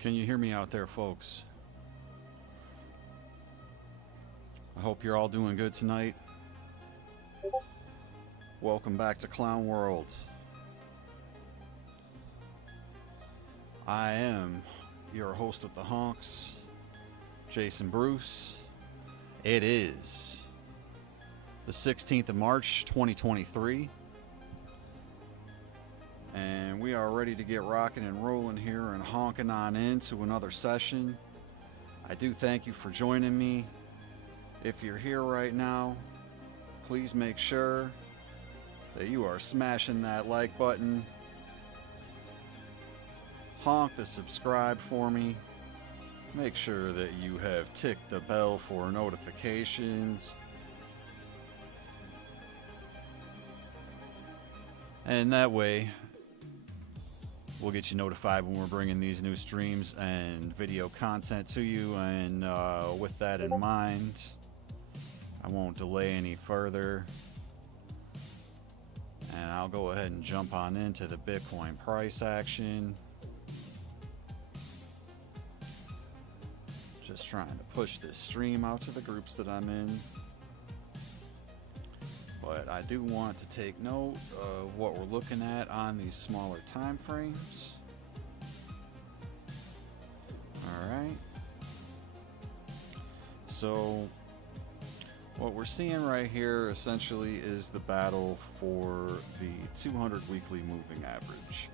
Can you hear me out there, folks? I hope you're all doing good tonight. Welcome back to Clown World. I am your host with the honks, Jason Bruce. It is the 16th of March, 2023. And we are ready to get rocking and rolling here and honking on into another session. I do thank you for joining me. If you're here right now, please make sure that you are smashing that like button. Honk the subscribe for me. Make sure that you have ticked the bell for notifications. And that way, we'll get you notified when we're bringing these new streams and video content to you. And with that in mind, I won't delay any further. And I'll go ahead and jump on into the Bitcoin price action. Just trying to push this stream out to the groups that I'm in. But I do want to take note of what we're looking at on these smaller time frames. Alright. So what we're seeing right here essentially is the battle for the 200 weekly moving average.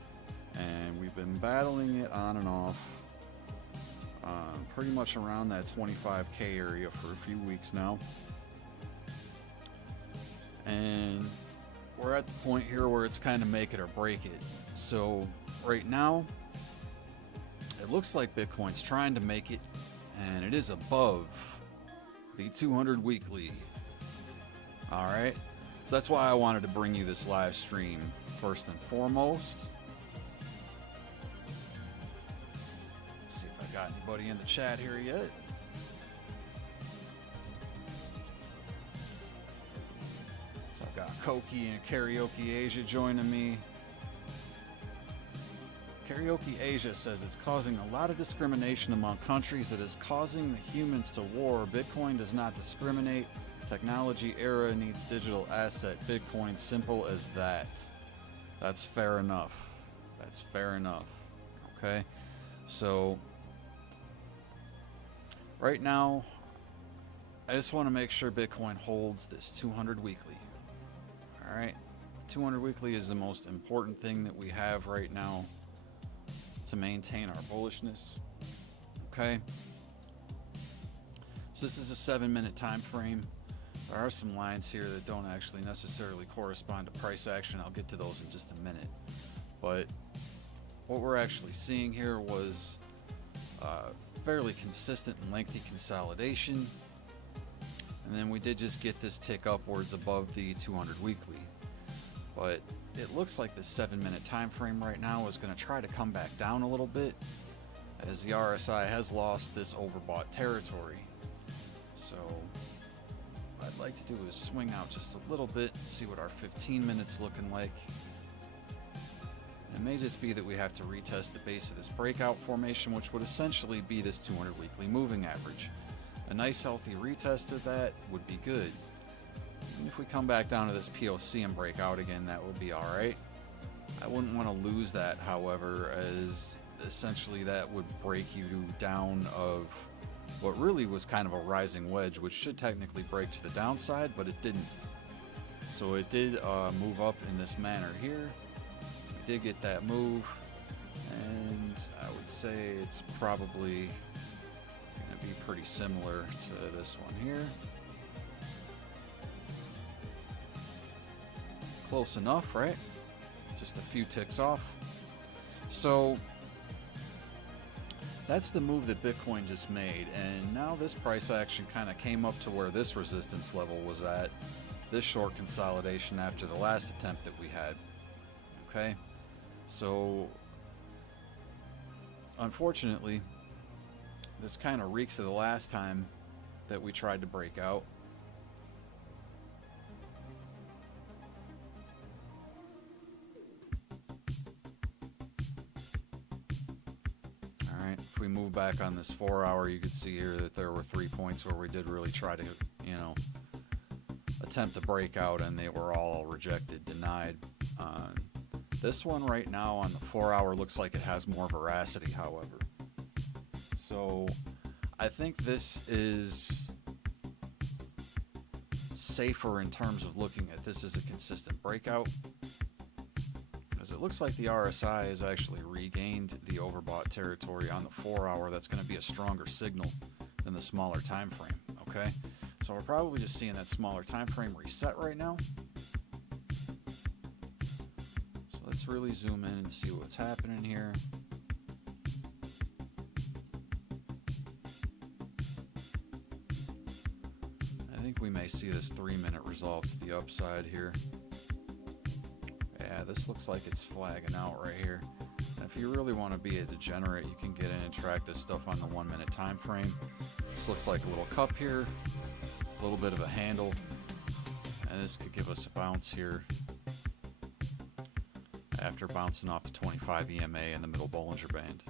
And we've been battling it on and off pretty much around that 25K area for a few weeks now. And we're at the point here where it's kind of make it or break it. So right now, it looks like Bitcoin's trying to make it, and it is above the 200 weekly. All right, so that's why I wanted to bring you this live stream first and foremost. See if I got anybody in the chat here yet. So I've got Koki and Karaoke Asia joining me. Karaoke Asia says it's causing a lot of discrimination among countries. It is causing the humans to war. Bitcoin does not discriminate. Technology era needs digital asset. Bitcoin, simple as that. That's fair enough. That's fair enough. Okay. So right now, I just want to make sure Bitcoin holds this 200 weekly. All right. 200 weekly is the most important thing that we have right now to maintain our bullishness. Okay, so this is a 7-minute time frame. There are some lines here that don't actually necessarily correspond to price action. I'll get to those in just a minute. But what we're actually seeing here was fairly consistent and lengthy consolidation, and then we did just get this tick upwards above the 200 weekly. But it looks like the 7-minute time frame right now is going to try to come back down a little bit, as the RSI has lost this overbought territory. So what I'd like to do is swing out just a little bit and see what our 15 minutes looking like. It may just be that we have to retest the base of this breakout formation, which would essentially be this 200 weekly moving average. A nice healthy retest of that would be good. And if we come back down to this POC and break out again, that would be alright. I wouldn't want to lose that, however, as essentially that would break you down of what really was kind of a rising wedge, which should technically break to the downside, but it didn't. So it did move up in this manner here. We did get that move, and I would say it's probably going to be pretty similar to this one here. Close enough, right? Just a few ticks off. So that's the move that Bitcoin just made, and now this price action kind of came up to where this resistance level was at, this short consolidation after the last attempt that we had. Okay, so unfortunately this kind of reeks of the last time that we tried to break out. All right. If we move back on this 4 hour, you could see here that there were 3 points where we did really try to, attempt to break out, and they were all rejected, denied. This one right now on the 4 hour looks like it has more veracity, however. So I think this is safer in terms of looking at this as a consistent breakout, because it looks like the RSI has actually regained the overbought territory on the 4 hour. That's going to be a stronger signal than the smaller time frame. Okay, so we're probably just seeing that smaller time frame reset right now. So let's really zoom in and see what's happening here. I think we may see this 3-minute resolve to the upside here. Yeah, this looks like it's flagging out right here. And if you really want to be a degenerate, you can get in and track this stuff on the 1-minute time frame. This looks like a little cup here, a little bit of a handle, and this could give us a bounce here after bouncing off the 25 EMA in the middle Bollinger Band.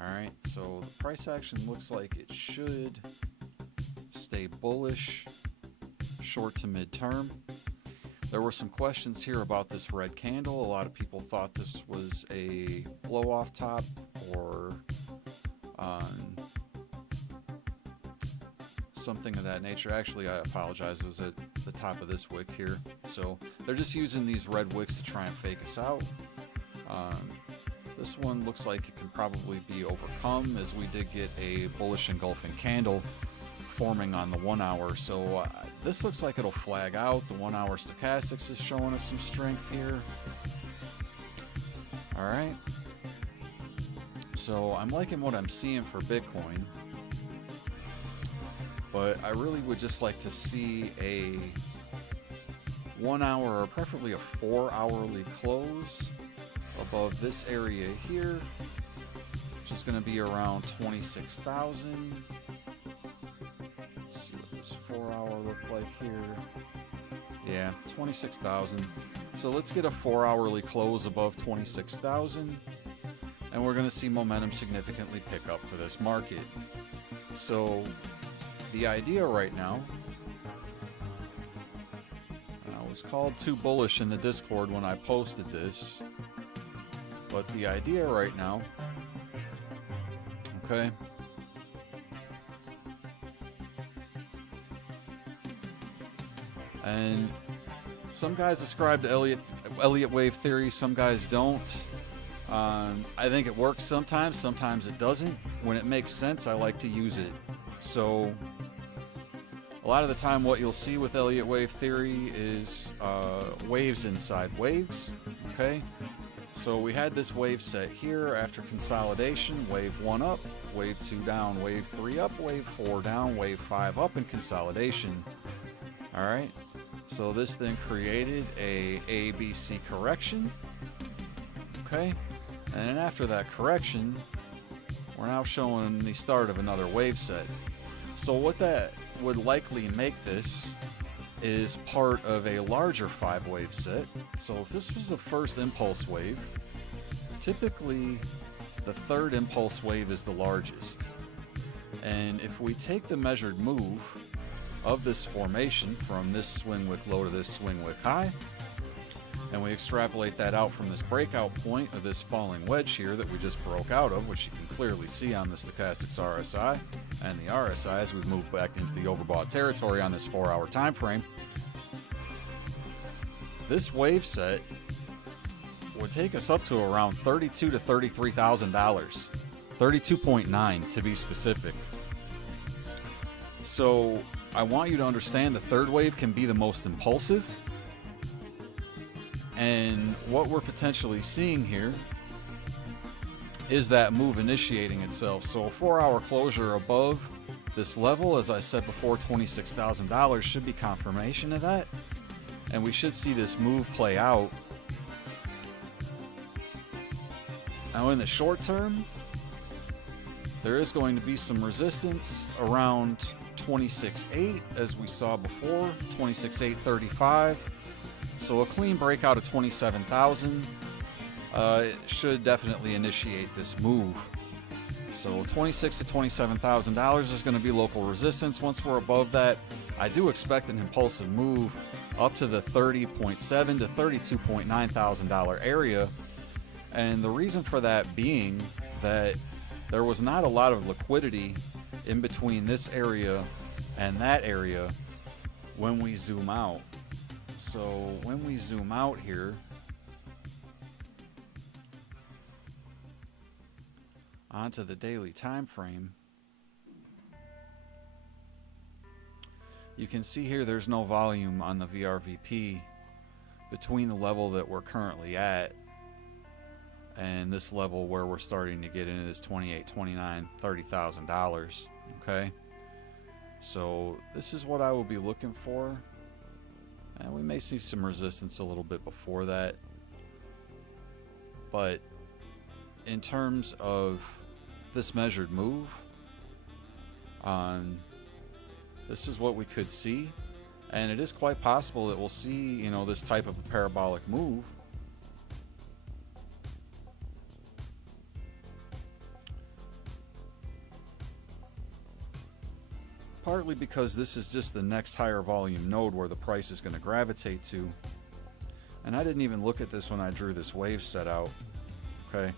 Alright, so the price action looks like it should stay bullish short to mid-term. There were some questions here about this red candle. A lot of people thought this was a blow-off top or something of that nature. Actually, I apologize, it was at the top of this wick here. So they're just using these red wicks to try and fake us out. This one looks like it can probably be overcome, as we did get a bullish engulfing candle forming on the 1 hour. So this looks like it'll flag out. The 1 hour stochastics is showing us some strength here. All right. So I'm liking what I'm seeing for Bitcoin, but I really would just like to see a 1 hour or preferably a 4 hourly close above this area here, which is going to be around 26,000. Let's see what this 4 hour look like here. Yeah, 26,000. So let's get a 4 hourly close above 26,000, and we're going to see momentum significantly pick up for this market. So the idea right now, and I was called too bullish in the Discord when I posted this, but the idea right now, okay, and some guys ascribe to Elliott wave theory, some guys don't. I think it works sometimes it doesn't. When it makes sense, I like to use it. So a lot of the time what you'll see with Elliott wave theory is waves inside waves, okay? So we had this wave set here after consolidation, wave 1 up, wave 2 down, wave 3 up, wave 4 down, wave 5 up, and consolidation. All right, so this then created a ABC correction, okay? And then after that correction, we're now showing the start of another wave set. So what that would likely make this is part of a larger 5-wave set. So if this was the first impulse wave, typically the third impulse wave is the largest. And if we take the measured move of this formation from this swing wick low to this swing wick high, and we extrapolate that out from this breakout point of this falling wedge here that we just broke out of, which you can clearly see on the stochastics RSI and the RSI as we've moved back into the overbought territory on this 4 hour time frame, this wave set would take us up to around $32,000 to $33,000, 32.9 to be specific. So I want you to understand the third wave can be the most impulsive, and what we're potentially seeing here is that move initiating itself. So a 4 hour closure above this level, as I said before, $26,000 should be confirmation of that, and we should see this move play out. Now in the short term, there is going to be some resistance around 26.8, as we saw before, 26.835. So a clean breakout of 27,000 it should definitely initiate this move. So $26,000 to $27,000 is going to be local resistance. Once we're above that, I do expect an impulsive move up to the $30.7 to $32.9 thousand area. And the reason for that being that there was not a lot of liquidity in between this area and that area when we zoom out. So when we zoom out here, onto the daily time frame, you can see here there's no volume on the VRVP between the level that we're currently at and this level where we're starting to get into this $28,000, $29,000, $30,000. Okay, so this is what I will be looking for, and we may see some resistance a little bit before that, but in terms of this measured move, this is what we could see, and it is quite possible that we'll see, you know, this type of a parabolic move. Partly because this is just the next higher volume node where the price is going to gravitate to. And I didn't even look at this when I drew this wave set out. Okay,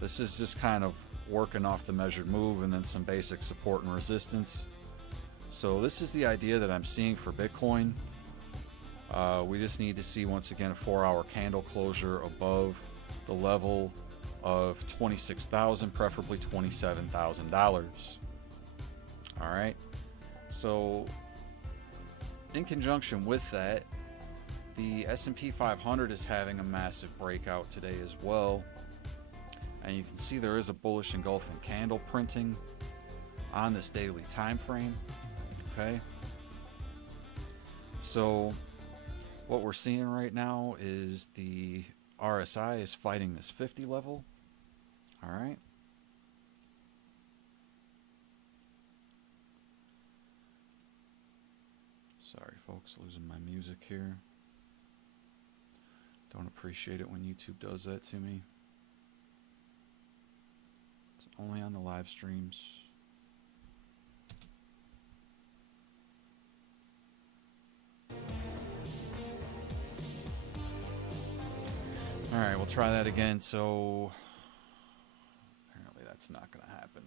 this is just kind of working off the measured move and then some basic support and resistance. So this is the idea that I'm seeing for Bitcoin. We just need to see once again a 4-hour candle closure above the level of $26,000, preferably $27,000. All right. So in conjunction with that, the S&P 500 is having a massive breakout today as well. And you can see there is a bullish engulfing candle printing on this daily time frame. Okay, so what we're seeing right now is the RSI is fighting this 50 level. All right, sorry folks, losing my music here. Don't appreciate it when YouTube does that to me. It's only on the live streams. Alright, we'll try that again. So apparently that's not going to happen.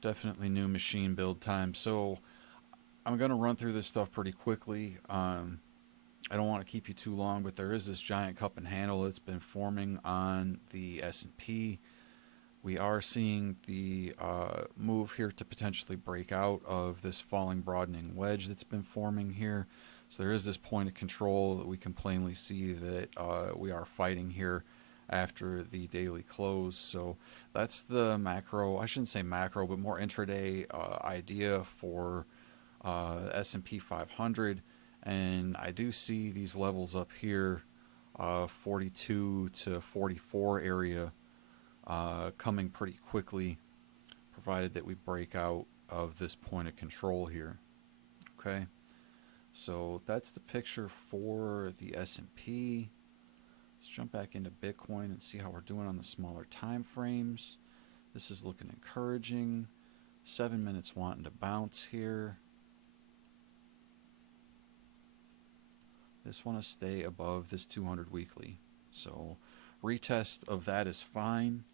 Definitely new machine build time. So I'm going to run through this stuff pretty quickly. I don't want to keep you too long, but there is this giant cup and handle that's been forming on the S&P. We are seeing the move here to potentially break out of this falling broadening wedge that's been forming here. So there is this point of control that we can plainly see that we are fighting here after the daily close. So that's the macro, I shouldn't say macro, but more intraday idea for S&P 500. And I do see these levels up here, 42 to 44 area, coming pretty quickly, provided that we break out of this point of control here. Okay, so that's the picture for the S&P. Let's jump back into Bitcoin and see how we're doing on the smaller time frames. This is looking encouraging. 7 minutes wanting to bounce here. Just want to stay above this 200 weekly. So retest of that is fine.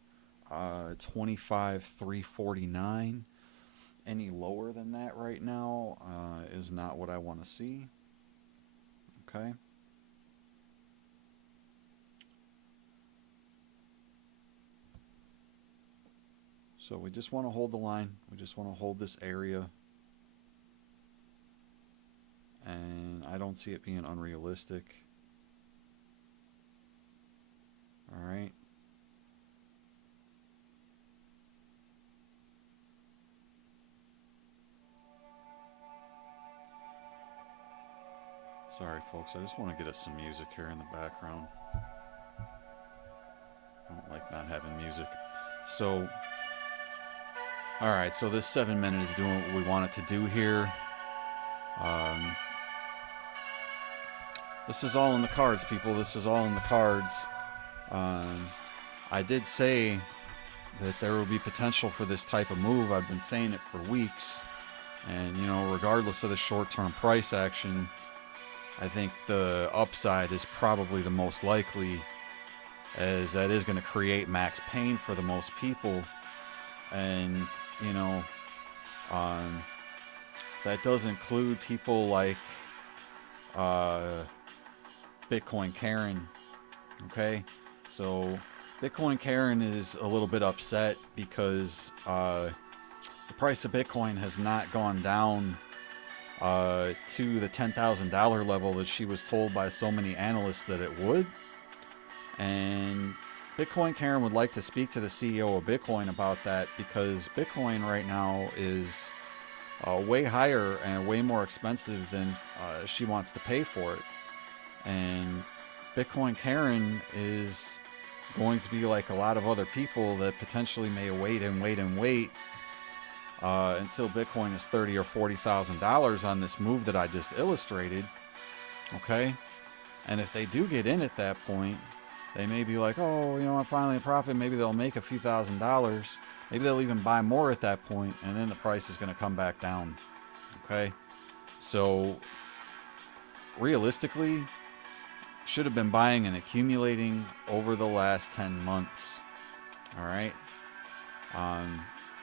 25,349. Any lower than that right now is not what I want to see. Okay. So we just want to hold the line. We just want to hold this area. And I don't see it being unrealistic. All right. Sorry, folks. I just want to get us some music here in the background. I don't like not having music. So, all right. So this 7 minute is doing what we want it to do here. This is all in the cards, people. This is all in the cards. I did say that there will be potential for this type of move. I've been saying it for weeks. And, you know, regardless of the short-term price action, I think the upside is probably the most likely, as that is going to create max pain for the most people. And, you know, that does include people like Bitcoin Karen. Okay, so Bitcoin Karen is a little bit upset because the price of Bitcoin has not gone down to the $10,000 level that she was told by so many analysts that it would. And Bitcoin Karen would like to speak to the CEO of Bitcoin about that, because Bitcoin right now is way higher and way more expensive than she wants to pay for it. And Bitcoin Karen is going to be like a lot of other people that potentially may wait and wait and wait until Bitcoin is $30,000 or $40,000 on this move that I just illustrated. Okay, and if they do get in at that point, they may be like, oh, you know, I'm finally in profit. Maybe they'll make a few $1,000s. Maybe they'll even buy more at that point, and then the price is going to come back down. Okay, so realistically, should have been buying and accumulating over the last 10 months. All right,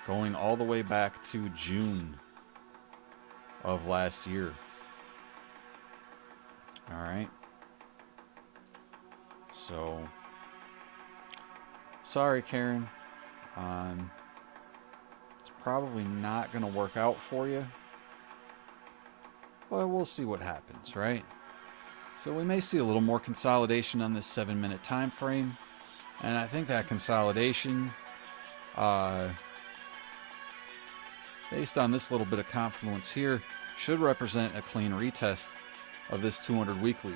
going all the way back to June of last year. All right, so sorry, Karen. It's probably not going to work out for you, but we'll see what happens, right? So we may see a little more consolidation on this 7-minute time frame, and I think that consolidation, based on this little bit of confluence here, should represent a clean retest of this 200 weekly.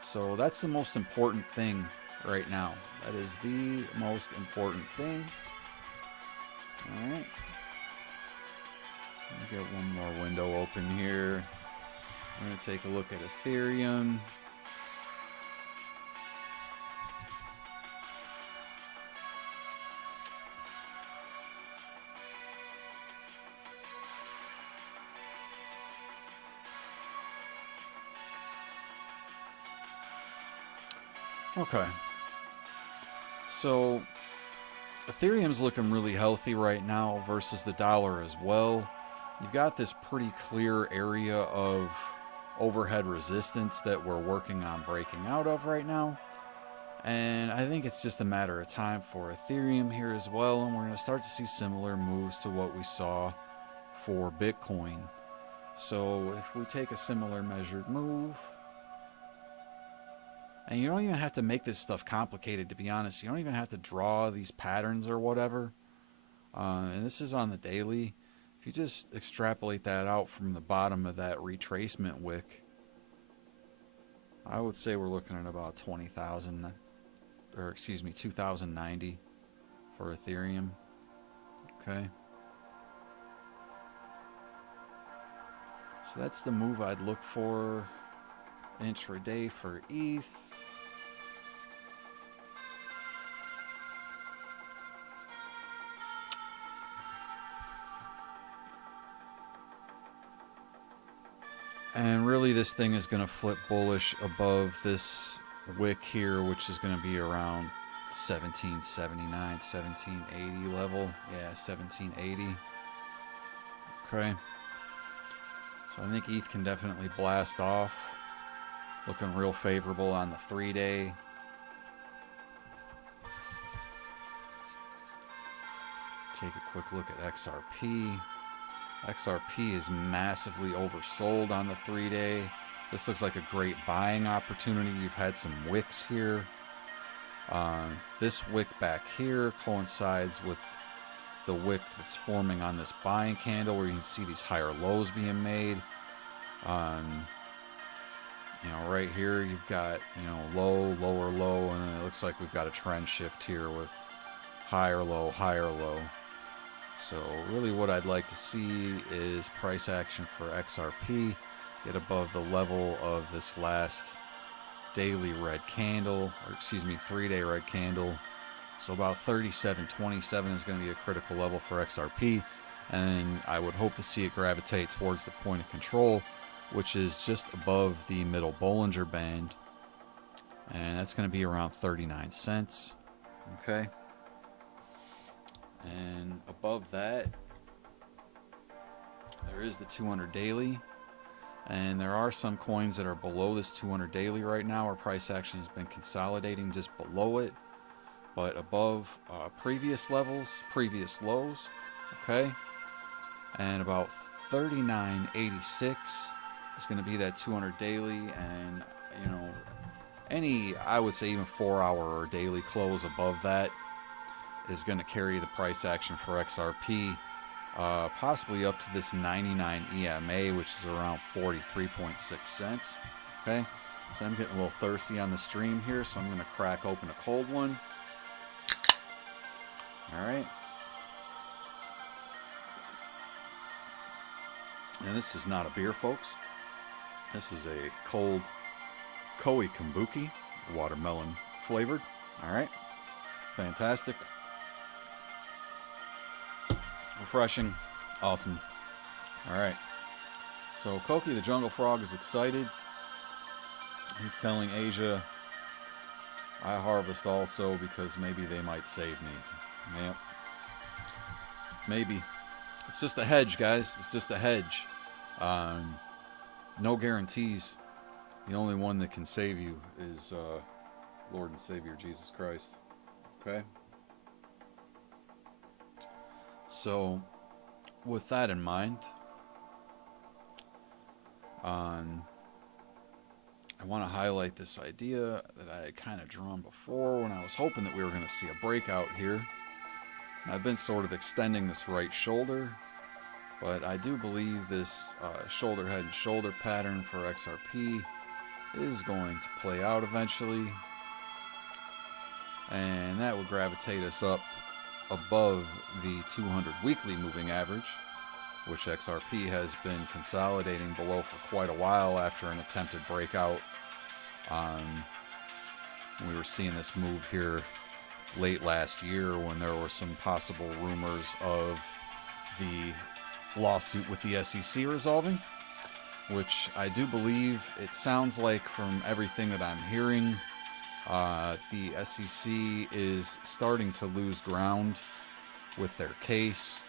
So that's the most important thing right now. That is the most important thing. All right. Let me get one more window open here. I'm going to take a look at Ethereum. Okay. So Ethereum's looking really healthy right now versus the dollar as well. You've got this pretty clear area of overhead resistance that we're working on breaking out of right now, and I think it's just a matter of time for Ethereum here as well, and we're going to start to see similar moves to what we saw for Bitcoin. So if we take a similar measured move, and you don't even have to make this stuff complicated, to be honest. You don't even have to draw these patterns or whatever, and this is on the daily. If you just extrapolate that out from the bottom of that retracement wick, I would say we're looking at about 20,000, or excuse me, 2,090 for Ethereum. Okay. So that's the move I'd look for intraday for ETH. And really this thing is going to flip bullish above this wick here, which is going to be around 1779, 1780 level. Yeah, 1780. Okay. So I think ETH can definitely blast off. Looking real favorable on the 3-day. Take a quick look at XRP. XRP is massively oversold on the 3-day. This looks like a great buying opportunity. You've had some wicks here. This wick back here coincides with the wick that's forming on this buying candle, where you can see these higher lows being made. You know, right here you've got, you know, low, lower low, and then it looks like we've got a trend shift here with higher low, higher low. So really what I'd like to see is price action for XRP get above the level of this last daily red candle, or excuse me, 3-day red candle. So about 37.27 is going to be a critical level for XRP, and I would hope to see it gravitate towards the point of control, which is just above the middle Bollinger Band, and that's going to be around 39 cents. Okay, and above that there is the 200 daily, and there are some coins that are below this 200 daily right now. Our price action has been consolidating just below it, but above previous levels, previous lows. Okay, and about 39.86 is going to be that 200 daily, and you know, any, I would say even 4-hour or daily close above that is going to carry the price action for XRP, possibly up to this 99 EMA, which is around 43.6 cents. Okay, so I'm getting a little thirsty on the stream here, so I'm going to crack open a cold one. All right. And this is not a beer, folks. This is a cold Koi Kombuki, watermelon flavored. All right, fantastic, refreshing, awesome. All right, so Koki the Jungle Frog is excited. He's telling Asia, I harvest also because maybe they might save me. Yep, maybe. It's just a hedge, guys. It's just a hedge. No guarantees. The only one that can save you is Lord and Savior Jesus Christ. Okay? So, with that in mind, I want to highlight this idea that I had kind of drawn before when I was hoping that we were going to see a breakout here. And I've been sort of extending this right shoulder, but I do believe this shoulder head and shoulder pattern for XRP is going to play out eventually, and that would gravitate us up above the 200 weekly moving average, which XRP has been consolidating below for quite a while after an attempted breakout. We were seeing this move here late last year when there were some possible rumors of the lawsuit with the SEC resolving, which I do believe, it sounds like from everything that I'm hearing, the SEC is starting to lose ground with their case,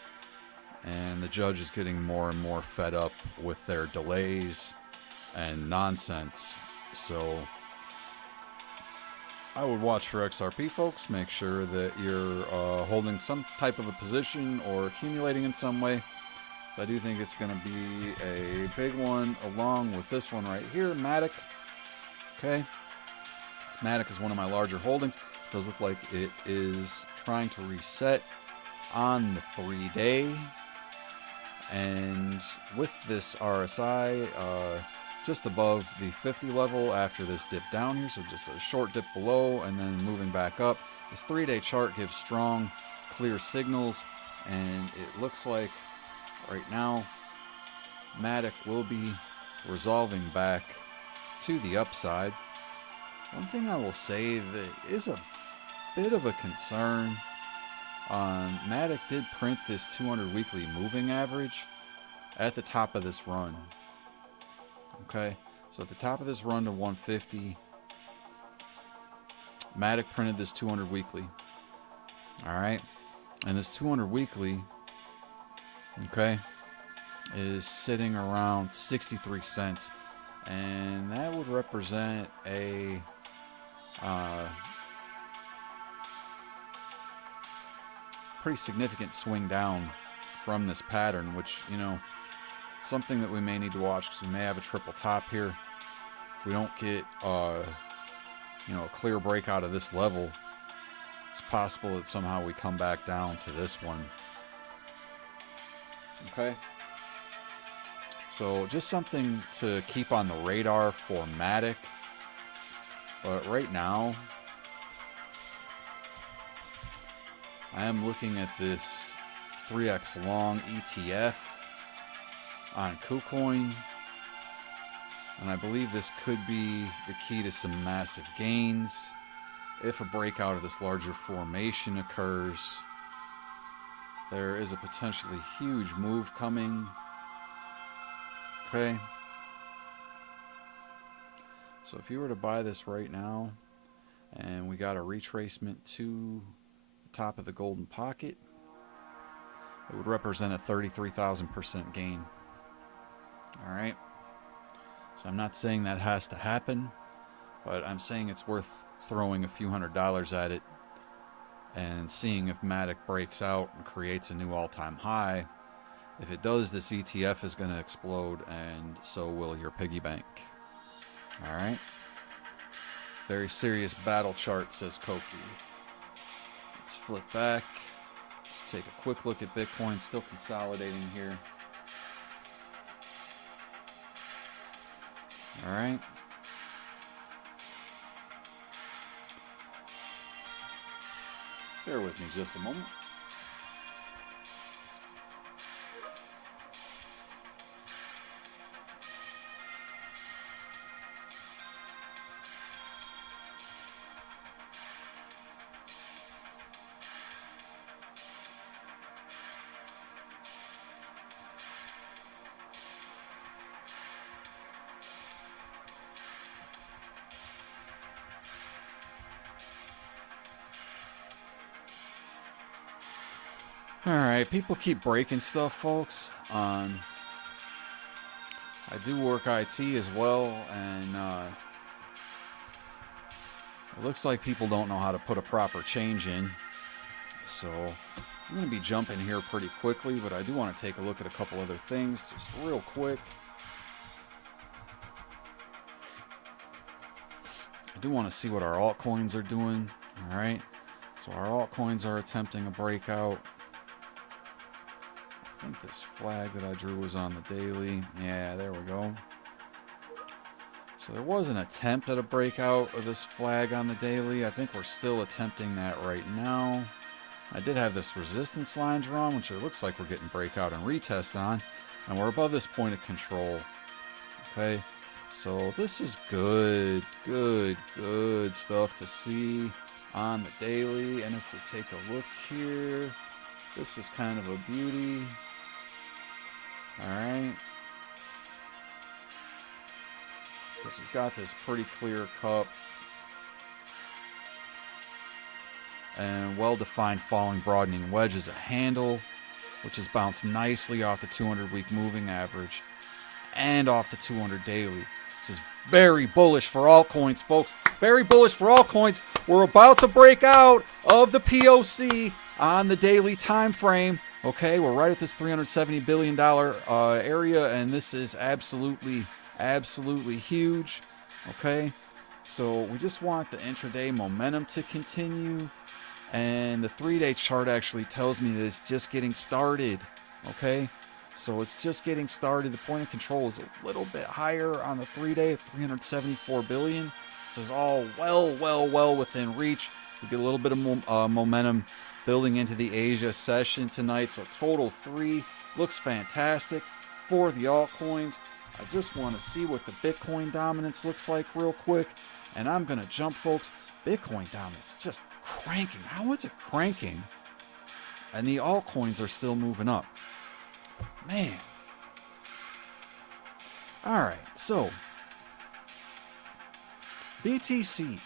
and the judge is getting more and more fed up with their delays and nonsense. So I would watch for XRP, folks. Make sure that you're holding some type of a position or accumulating in some way. I do think it's going to be a big one, along with this one right here, Matic. Okay, this Matic is one of my larger holdings. It does look like it is trying to reset on the 3-day, and with this RSI just above the 50 level after this dip down here, so just a short dip below and then moving back up. This 3-day chart gives strong, clear signals, and it looks like right now Matic will be resolving back to the upside. One thing I will say that is a bit of a concern, Matic did print this 200 weekly moving average at the top of this run. Okay, so at the top of this run to 150, Matic printed this 200 weekly. All right, and this 200 weekly, okay, is sitting around 63 cents, and that would represent a pretty significant swing down from this pattern, which, you know, something that we may need to watch, because we may have a triple top here. If we don't get you know, a clear break out of this level, it's possible that somehow we come back down to this one. Okay, so just something to keep on the radar for Matic. But right now, I am looking at this 3x long ETF on KuCoin, And I believe this could be the key to some massive gains if a breakout of this larger formation occurs. There is a potentially huge move coming. Okay. So if you were to buy this right now, and we got a retracement to the top of the golden pocket, it would represent a 33,000% gain. Alright. So I'm not saying that has to happen, but I'm saying it's worth throwing a few $100s at it and seeing if Matic breaks out and creates a new all-time high. If it does, this ETF is going to explode, and so will your piggy bank. Alright. Very serious battle chart, says Koki. Let's flip back. Let's take a quick look at Bitcoin. Still consolidating here. Alright. Bear with me just a moment. Alright, people keep breaking stuff, folks. I do work IT as well, and it looks like people don't know how to put a proper change in. So I'm going to be jumping here pretty quickly, but I do want to take a look at a couple other things just real quick. I do want to see what our altcoins are doing. Alright, so our altcoins are attempting a breakout. I think this flag that I drew was on the daily. Yeah, there we go. So there was an attempt at a breakout of this flag on the daily. I think we're still attempting that right now. I did have this resistance line drawn, which it looks like we're getting breakout and retest on. And we're above this point of control. Okay, so this is good stuff to see on the daily. And if we take a look here, this is kind of a beauty. Alright. Because we've got this pretty clear cup. And well-defined falling broadening wedge as a handle, which has bounced nicely off the 200-week moving average and off the 200 daily. This is very bullish for altcoins, folks. Very bullish for altcoins. We're about to break out of the POC on the daily time frame. Okay, we're right at this $370 billion area, and this is absolutely huge. Okay, so we just want the intraday momentum to continue, and the 3-day chart actually tells me that it's just getting started. Okay, so it's just getting started. The point of control is a little bit higher on the 3-day at 374 billion. This is all well within reach. We get a little bit of momentum building into the Asia session tonight. So total 3 looks fantastic for the altcoins. I just want to see what the Bitcoin dominance looks like real quick. And I'm going to jump, folks. Bitcoin dominance just cranking. How is it cranking? And the altcoins are still moving up. Man. All right. So BTC.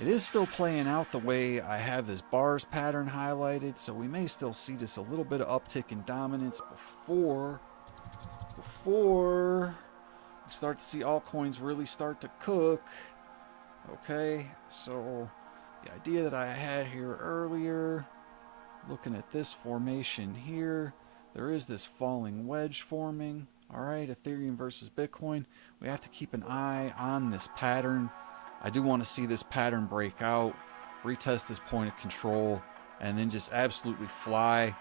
It is still playing out the way I have this bars pattern highlighted, so we may still see just a little bit of uptick in dominance before we start to see altcoins really start to cook. Okay, so the idea that I had here earlier, looking at this formation here, there is this falling wedge forming. All right, Ethereum versus Bitcoin. We have to keep an eye on this pattern. I do want to see this pattern break out, retest this point of control, and then just absolutely fly.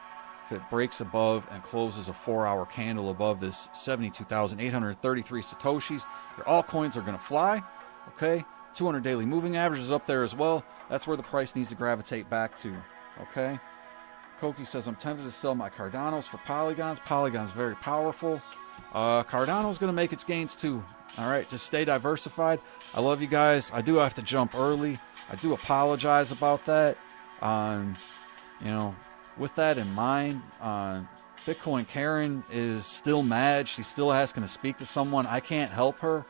If it breaks above and closes a 4-hour candle above this 72,833 Satoshis, your altcoins are going to fly. Okay, 200 daily moving average is up there as well. That's where the price needs to gravitate back to. Okay, Koki says, I'm tempted to sell my Cardano's for Polygons. Polygon's very powerful. Cardano's going to make its gains too. All right, just stay diversified. I love you guys. I do have to jump early. I do apologize about that. You know, with that in mind, Bitcoin Karen is still mad. She's still asking to speak to someone. I can't help her.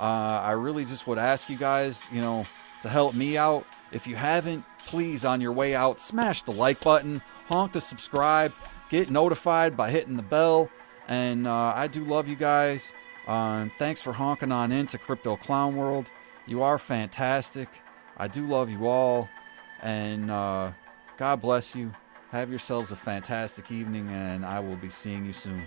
I really just would ask you guys, you know, to help me out. If you haven't, please, on your way out, smash the like button, honk the subscribe, get notified by hitting the bell. And I do love you guys. Thanks for honking on into Crypto Clown World. You are fantastic. I do love you all. And God bless you. Have yourselves a fantastic evening, and I will be seeing you soon.